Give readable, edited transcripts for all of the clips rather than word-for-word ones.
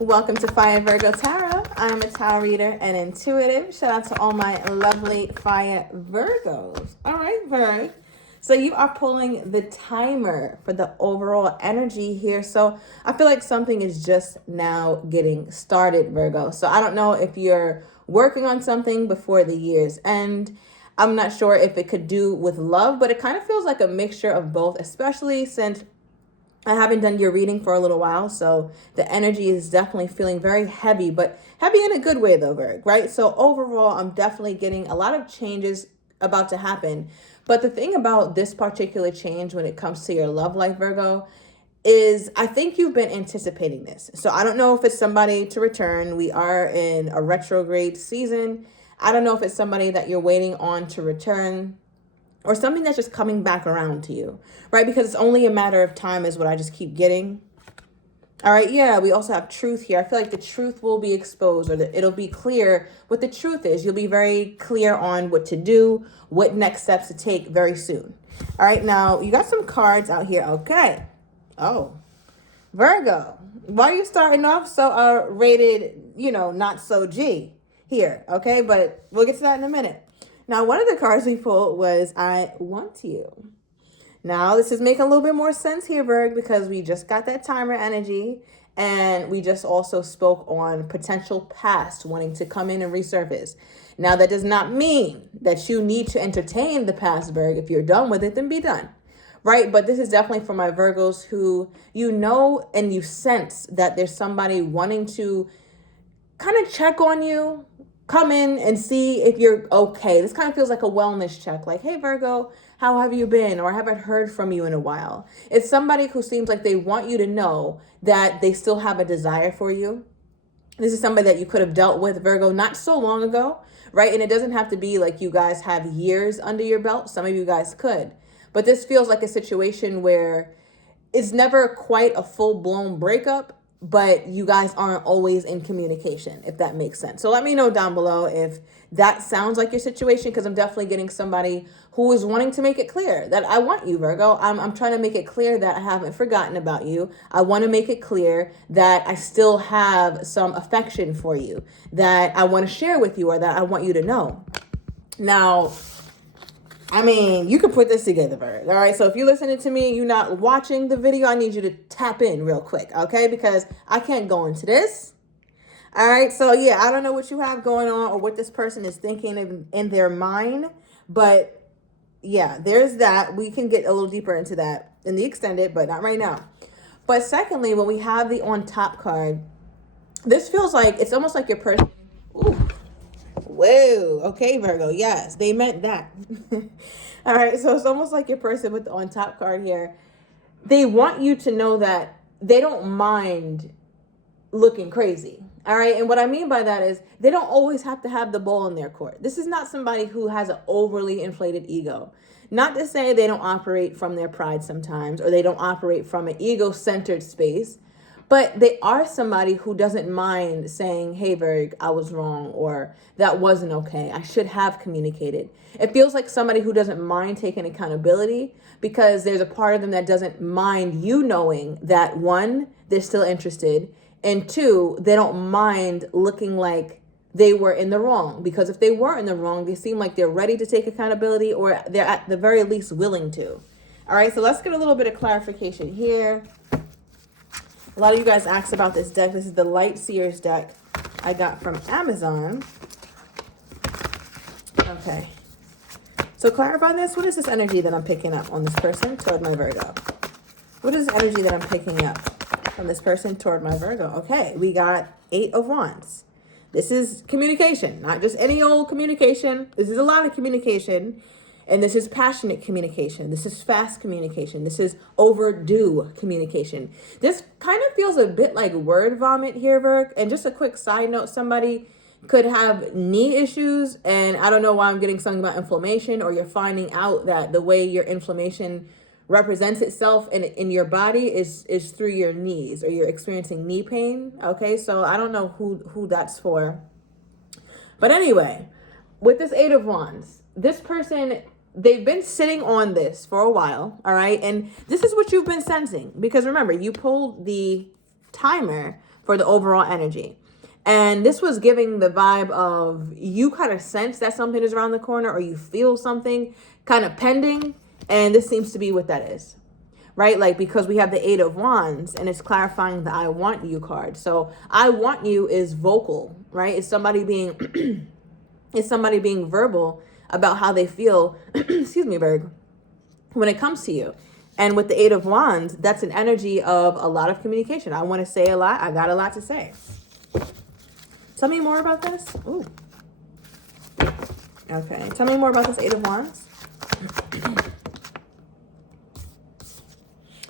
Welcome to Fire Virgo Tarot. I'm a tarot reader and intuitive. Shout out to all my lovely Fire Virgos. All right, Virg. So you are pulling the timer for the overall energy here. So I feel like something is just now getting started, Virgo. So I don't know if you're working on something before the year's end. I'm not sure if it could do with love, but it kind of feels like a mixture of both, especially since I haven't done your reading for a little while, so the energy is definitely feeling very heavy, but heavy in a good way though, Virg, right? So overall, I'm definitely getting a lot of changes about to happen. But the thing about this particular change when it comes to your love life, Virgo, is I think you've been anticipating this. So I don't know if it's somebody to return. We are in a retrograde season. I don't know if it's somebody that you're waiting on to return, or something that's just coming back around to you, right? Because it's only a matter of time is what I just keep getting. All right, yeah, we also have truth here. I feel like the truth will be exposed, or that it'll be clear what the truth is. You'll be very clear on what to do, what next steps to take very soon. All right, now you got some cards out here. Okay. Oh, Virgo, why are you starting off so rated, not so G here, okay? But we'll get to that in a minute. Now, one of the cards we pulled was I Want You. Now, this is making a little bit more sense here, Virg, because we just got that timer energy, and we just also spoke on potential past wanting to come in and resurface. Now, that does not mean that you need to entertain the past, Virg. If you're done with it, then be done. Right? But this is definitely for my Virgos who and you sense that there's somebody wanting to kind of check on you, come in and see if you're okay. This kind of feels like a wellness check. Like, hey, Virgo, how have you been? Or I haven't heard from you in a while. It's somebody who seems like they want you to know that they still have a desire for you. This is somebody that you could have dealt with, Virgo, not so long ago, right? And it doesn't have to be like you guys have years under your belt. Some of you guys could. But this feels like a situation where it's never quite a full-blown breakup, but you guys aren't always in communication, if that makes sense. So let me know down below if that sounds like your situation, because I'm definitely getting somebody who is wanting to make it clear that I want you, Virgo. I'm trying to make it clear that I haven't forgotten about you. I want to make it clear that I still have some affection for you, that I want to share with you, or that I want you to know. Now, I mean, you can put this together, Bird. All right. So if you're listening to me, you're not watching the video, I need you to tap in real quick. Okay. Because I can't go into this. All right. So yeah, I don't know what you have going on or what this person is thinking in their mind. But yeah, there's that. We can get a little deeper into that in the extended, but not right now. But secondly, when we have the on top card, this feels like it's almost like your person. Ooh. Whoa. Okay, Virgo. Yes, they meant that. All right. So it's almost like your person with the on top card here. They want you to know that they don't mind looking crazy. All right. And what I mean by that is they don't always have to have the ball in their court. This is not somebody who has an overly inflated ego. Not to say they don't operate from their pride sometimes, or they don't operate from an ego-centered space. But they are somebody who doesn't mind saying, hey, Virg, I was wrong, or that wasn't okay. I should have communicated. It feels like somebody who doesn't mind taking accountability, because there's a part of them that doesn't mind you knowing that, one, they're still interested, and two, they don't mind looking like they were in the wrong. Because if they were in the wrong, they seem like they're ready to take accountability, or they're at the very least willing to. All right, so let's get a little bit of clarification here. A lot of you guys asked about this deck. This is the Light Seers deck I got from Amazon. Okay. So clarify this. What is this energy that I'm picking up on this person toward my Virgo? What is this energy that I'm picking up from this person toward my Virgo? Okay. We got 8 of Wands. This is communication, not just any old communication. This is a lot of communication. And this is passionate communication. This is fast communication. This is overdue communication. This kind of feels a bit like word vomit here, Virg. And just a quick side note, somebody could have knee issues. And I don't know why I'm getting something about inflammation, or you're finding out that the way your inflammation represents itself in your body is through your knees, or you're experiencing knee pain. Okay, so I don't know who that's for. But anyway, with this 8 of Wands, this person, they've been sitting on this for a while, all right? And this is what you've been sensing. Because remember, you pulled the timer for the overall energy. And this was giving the vibe of you kind of sense that something is around the corner, or you feel something kind of pending. And this seems to be what that is, right? Like, because we have the Eight of Wands and it's clarifying the I want you card. So I want you is vocal, right? It's somebody being, it's somebody being verbal about how they feel, excuse me, Virg, when it comes to you. And with the Eight of Wands, that's an energy of a lot of communication. I want to say a lot. I got a lot to say. Tell me more about this. Ooh. Okay. Tell me more about this Eight of Wands.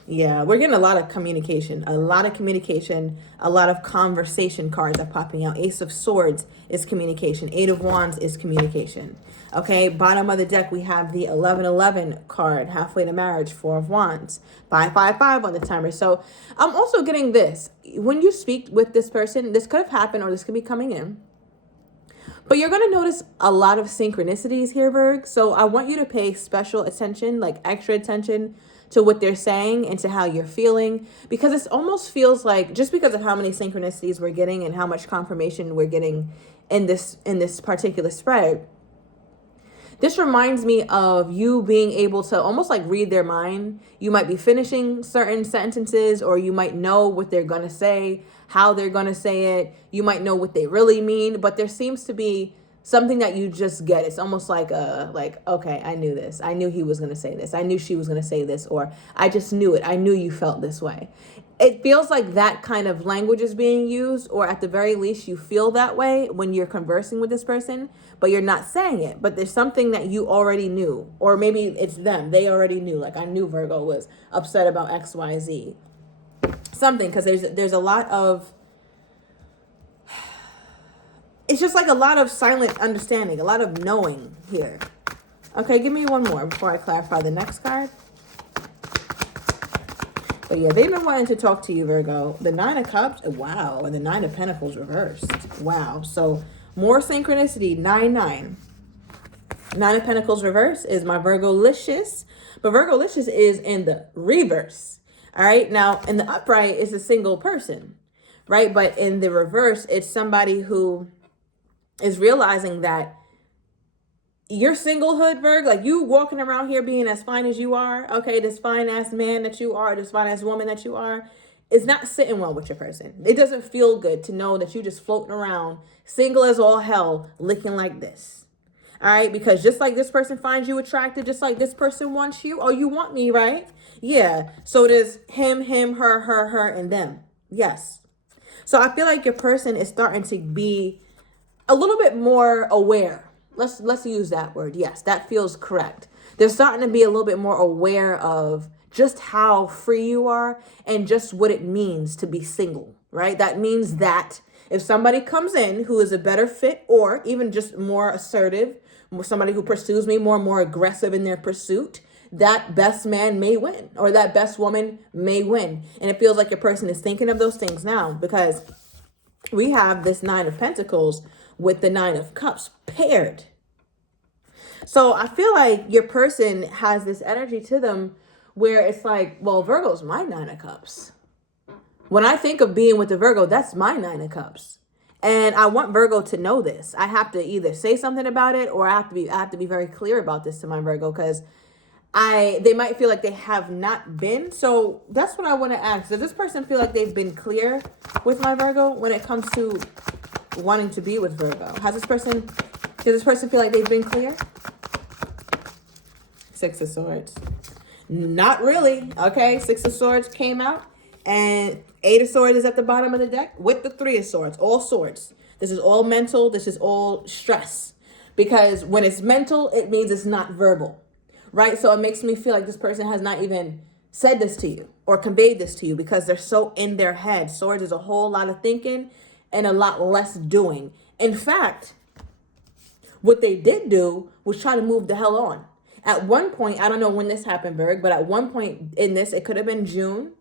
Yeah, we're getting a lot of communication, a lot of conversation cards are popping out. Ace of Swords is communication. Eight of Wands is communication. Okay, bottom of the deck, we have the 1111 card, halfway to marriage, Four of Wands, 555 on the timer. So I'm also getting this. When you speak with this person, this could have happened or this could be coming in. But you're going to notice a lot of synchronicities here, Virg. So I want you to pay special attention, like extra attention to what they're saying and to how you're feeling, because it almost feels like, just because of how many synchronicities we're getting and how much confirmation we're getting in this particular spread, this reminds me of you being able to almost like read their mind. You might be finishing certain sentences, or you might know what they're going to say, how they're going to say it. You might know what they really mean, but there seems to be something that you just get. It's almost like okay, I knew this. I knew he was going to say this. I knew she was going to say this, or I just knew it. I knew you felt this way. It feels like that kind of language is being used, or at the very least you feel that way when you're conversing with this person, but you're not saying it. But there's something that you already knew, or maybe it's them. They already knew, like, I knew Virgo was upset about XYZ. Something, because there's a lot of, it's just like a lot of silent understanding, a lot of knowing here. Okay, give me one more before I clarify the next card. But yeah, they've been wanting to talk to you, Virgo. The Nine of Cups, wow, and the Nine of Pentacles reversed. Wow, so more synchronicity, 9-9. Nine of Pentacles reverse is my Virgo-licious, but Virgo-licious is in the reverse. All right, now in the upright is a single person, right? But in the reverse, it's somebody who is realizing that your singlehood, Virg, like you walking around here being as fine as you are, okay, this fine ass man that you are, this fine ass woman that you are, is not sitting well with your person. It doesn't feel good to know that you just floating around single as all hell, looking like this. All right, because just like this person finds you attractive, just like this person wants you, oh, you want me, right? Yeah, so there's him, her, and them. Yes. So I feel like your person is starting to be a little bit more aware. Let's use that word. Yes, that feels correct. They're starting to be a little bit more aware of just how free you are and just what it means to be single, right? That means that if somebody comes in who is a better fit, or even just more assertive, somebody who pursues me more aggressive in their pursuit, that best man may win, or that best woman may win. And it feels like your person is thinking of those things now, because we have this Nine of Pentacles with the Nine of Cups paired. So I feel like your person has this energy to them where it's like, well, Virgo's my Nine of Cups. When I think of being with the Virgo, that's my Nine of Cups. And I want Virgo to know this. I have to either say something about it, or I have to be very clear about this to my Virgo, because they might feel like they have not been. So that's what I want to ask. Does this person feel like they've been clear with my Virgo when it comes to wanting to be with Virgo? Does this person feel like they've been clear? Six of Swords. Not really. Okay, Six of Swords came out, and Eight of Swords is at the bottom of the deck with the Three of Swords. All swords. This is all mental. This is all stress. Because when it's mental, it means it's not verbal. Right? So it makes me feel like this person has not even said this to you or conveyed this to you, because they're so in their head. Swords is a whole lot of thinking and a lot less doing. In fact, what they did do was try to move the hell on. At one point, I don't know when this happened, Virg, but at one point in this, it could have been June.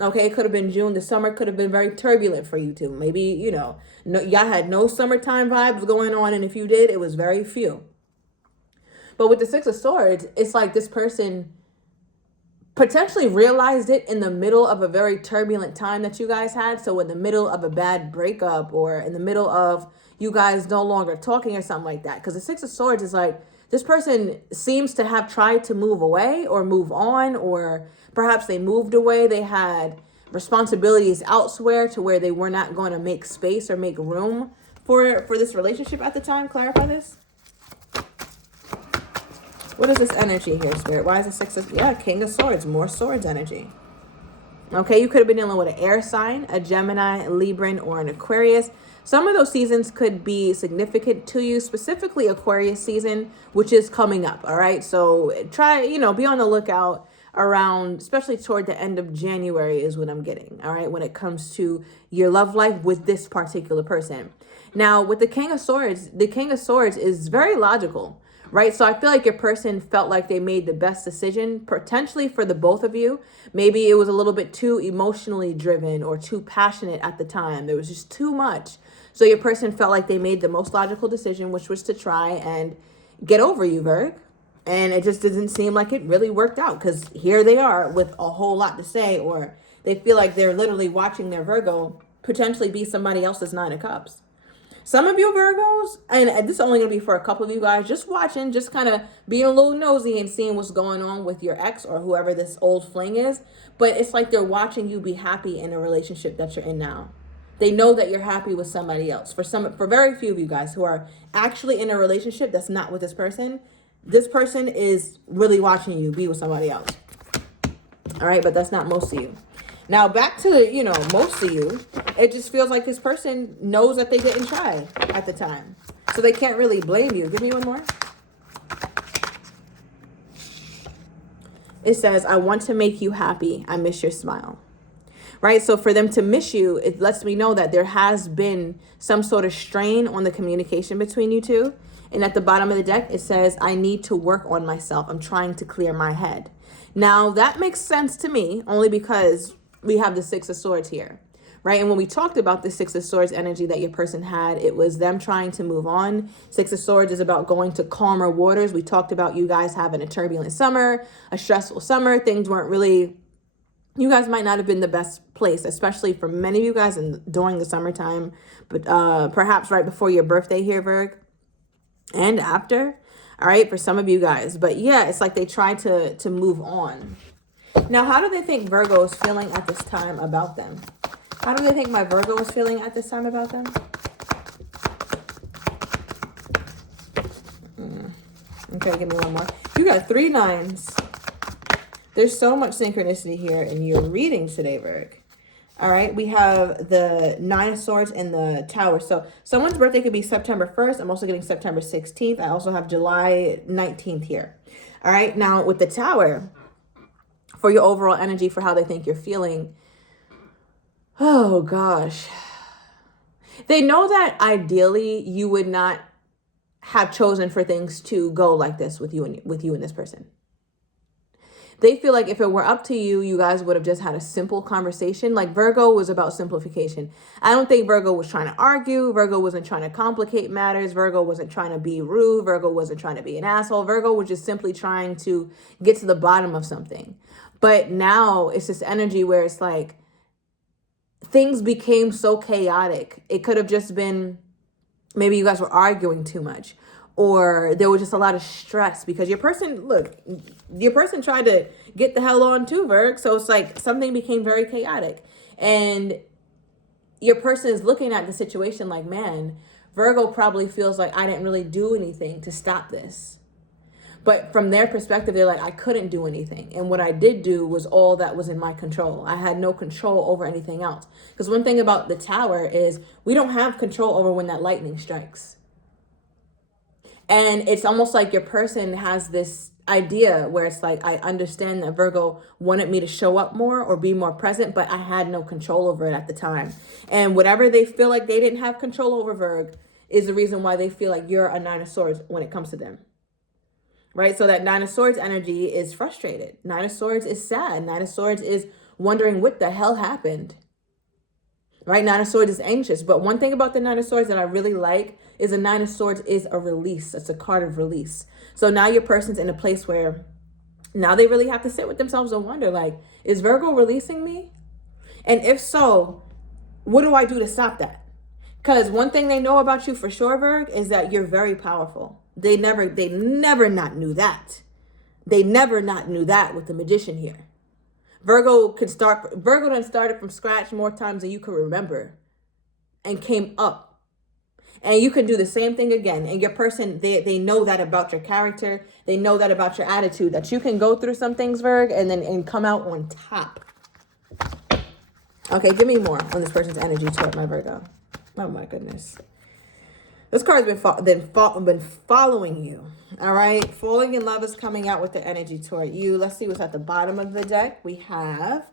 Okay, it could have been June. The summer could have been very turbulent for you two. Maybe, y'all had no summertime vibes going on, and if you did, it was very few. But with the Six of Swords, it's like this person potentially realized it in the middle of a very turbulent time that you guys had. So in the middle of a bad breakup, or in the middle of you guys no longer talking or something like that. Because the Six of Swords is like, this person seems to have tried to move away or move on, or perhaps they moved away. They had responsibilities elsewhere to where they were not going to make space or make room for this relationship at the time. Clarify this. What is this energy here, Spirit? Why is the Six of... Yeah, King of Swords. More swords energy. Okay, you could have been dealing with an air sign, a Gemini, a Libran, or an Aquarius. Some of those seasons could be significant to you, specifically Aquarius season, which is coming up, all right? So try, be on the lookout around, especially toward the end of January is what I'm getting, all right, when it comes to your love life with this particular person. Now, with the King of Swords is very logical. Right? So I feel like your person felt like they made the best decision, potentially for the both of you. Maybe it was a little bit too emotionally driven or too passionate at the time. There was just too much. So your person felt like they made the most logical decision, which was to try and get over you, Virg. And it just doesn't seem like it really worked out, because here they are with a whole lot to say, or they feel like they're literally watching their Virgo potentially be somebody else's Nine of Cups. Some of you Virgos, and this is only going to be for a couple of you guys, just watching, just kind of being a little nosy and seeing what's going on with your ex or whoever this old fling is. But it's like they're watching you be happy in a relationship that you're in now. They know that you're happy with somebody else. For very few of you guys who are actually in a relationship that's not with this person is really watching you be with somebody else. All right, but that's not most of you. Now, back to, most of you, it just feels like this person knows that they didn't try at the time. So they can't really blame you. Give me one more. It says, I want to make you happy. I miss your smile. Right? So for them to miss you, it lets me know that there has been some sort of strain on the communication between you two. And at the bottom of the deck, it says, I need to work on myself. I'm trying to clear my head. Now, that makes sense to me, only because we have the Six of Swords here, right? And when we talked about the Six of Swords energy that your person had, it was them trying to move on. Six of Swords is about going to calmer waters. We talked about you guys having a turbulent summer, a stressful summer. Things weren't really, you guys might not have been the best place, especially for many of you guys during the summertime, but perhaps right before your birthday here, Virg, and after, all right, for some of you guys. But yeah, it's like they tried to move on. Now, how do they think Virgo is feeling at this time about them? How do they think my Virgo is feeling at this time about them? Okay, give me one more. You got 3 9s. There's so much synchronicity here in your reading today, Virg. All right, we have the 9 of Swords and the Tower. So someone's birthday could be September 1st. I'm also getting September 16th. I also have July 19th here. All right, now with the Tower, for your overall energy, for how they think you're feeling. Oh, gosh. They know that ideally you would not have chosen for things to go like this with you and this person. They feel like if it were up to you, you guys would have just had a simple conversation. Like Virgo was about simplification. I don't think Virgo was trying to argue. Virgo wasn't trying to complicate matters. Virgo wasn't trying to be rude. Virgo wasn't trying to be an asshole. Virgo was just simply trying to get to the bottom of something. But now it's this energy where it's like things became so chaotic. It could have just been maybe you guys were arguing too much, or there was just a lot of stress because your person tried to get the hell on too, Virg. So it's like something became very chaotic. And your person is looking at the situation like, man, Virgo probably feels like I didn't really do anything to stop this. But from their perspective, they're like, I couldn't do anything. And what I did do was all that was in my control. I had no control over anything else. Because one thing about the Tower is we don't have control over when that lightning strikes. And it's almost like your person has this idea where it's like, I understand that Virgo wanted me to show up more or be more present, but I had no control over it at the time. And whatever they feel like they didn't have control over, Virg, is the reason why they feel like you're a 9 of Swords when it comes to them. Right? So that 9 of Swords energy is frustrated. 9 of Swords is sad. 9 of Swords is wondering what the hell happened. Right? 9 of Swords is anxious. But one thing about the 9 of Swords that I really like is a 9 of Swords is a release. It's a card of release. So now your person's in a place where Now they really have to sit with themselves and wonder, like, is Virgo releasing me? And if so, what do I do to stop that? Because one thing they know about you for sure, Virg, is that you're very powerful. They never not knew that. They never not knew that with the Magician here. Virgo done started from scratch more times than you can remember and came up. And you can do the same thing again. And your person, they know that about your character. They know that about your attitude, that you can go through some things, Virg, and come out on top. Okay, give me more on this person's energy toward my Virgo. Oh my goodness. This card's been following you. All right. Falling in love is coming out with the energy toward you. Let's see what's at the bottom of the deck. We have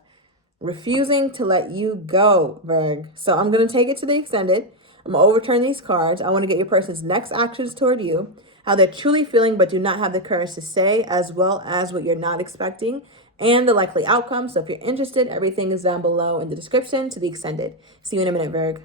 refusing to let you go, Virg. So I'm going to take it to the extended. I'm going to overturn these cards. I want to get your person's next actions toward you, how they're truly feeling but do not have the courage to say, as well as what you're not expecting, and the likely outcome. So if you're interested, everything is down below in the description to the extended. See you in a minute, Virg.